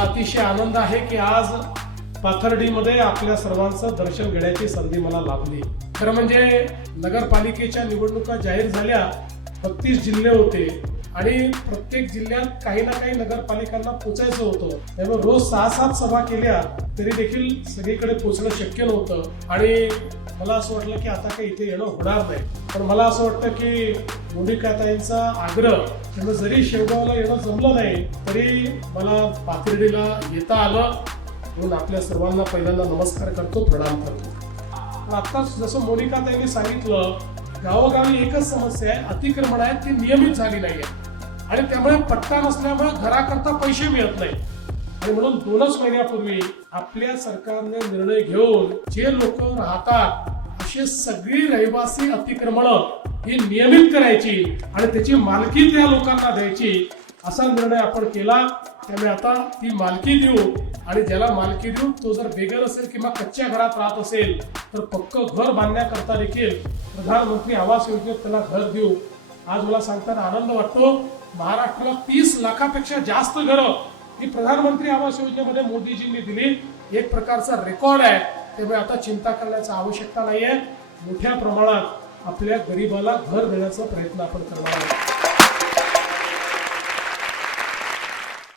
अतिशय आनंद आहे की आज पाथर्डीमध्ये आपल्या सर्वांचं दर्शन घेण्याची संधी मला लाभली. खरं म्हणजे नगरपालिकेच्या निवडणुका जाहीर झाल्या बत्तीस जिल्हे होते. आणि प्रत्येक जिल्ह्यात काही ना काही नगरपालिकांना पोचायचं होतं. त्यामुळे रोज सहा सात सभा केल्या तरी देखील सगळीकडे पोचणं शक्य नव्हतं. आणि मला असं वाटलं की आता काही इथे येणं होणार नाही. पण मला असं वाटतं की मोनिकाताईंचा आग्रह त्यांना जरी शेवगावला येणं जमलं नाही तरी मला पाथर्डीला येता आलं म्हणून आपल्या सर्वांना पहिल्यांदा नमस्कार करतो प्रणाम करतो. पण आत्ताच जसं मोनिकाताईंनी सांगितलं गावोगावी एकच समस्या आहे अतिक्रमण आहे ती नियमित झाली नाही आहे आणि त्यामुळे पट्टा नसल्यामुळे घराकरता पैसे मिळत नाही आणि म्हणून दोनच महिन्यापूर्वी आपल्या सरकारने निर्णय घेऊन जे लोक राहतात असे सगळी रहिवासी अतिक्रमण ही नियमित करायची आणि त्याची मालकी त्या लोकांना द्यायची असा निर्णय आपण केला. त्यामुळे आता ती मालकी देऊ आणि ज्याला मालकी देऊ तो जर बेघर असेल किंवा कच्च्या घरात राहत असेल तर पक्क घर बांधण्याकरता देखील प्रधानमंत्री आवास योजनेत त्याला घर देऊ. आज मला सांगताना आनंद वाटतो. महाराष्ट्राला तीस लाखापेक्षा जास्त घरं ही प्रधानमंत्री आवास योजनेमध्ये मोदीजींनी दिली. एक प्रकारचा रेकॉर्ड आहे. त्यामुळे आता चिंता करण्याची आवश्यकता नाहीये. मोठ्या प्रमाणात आपल्या गरिबाला घर देण्याचा प्रयत्न आपण करणार आहोत.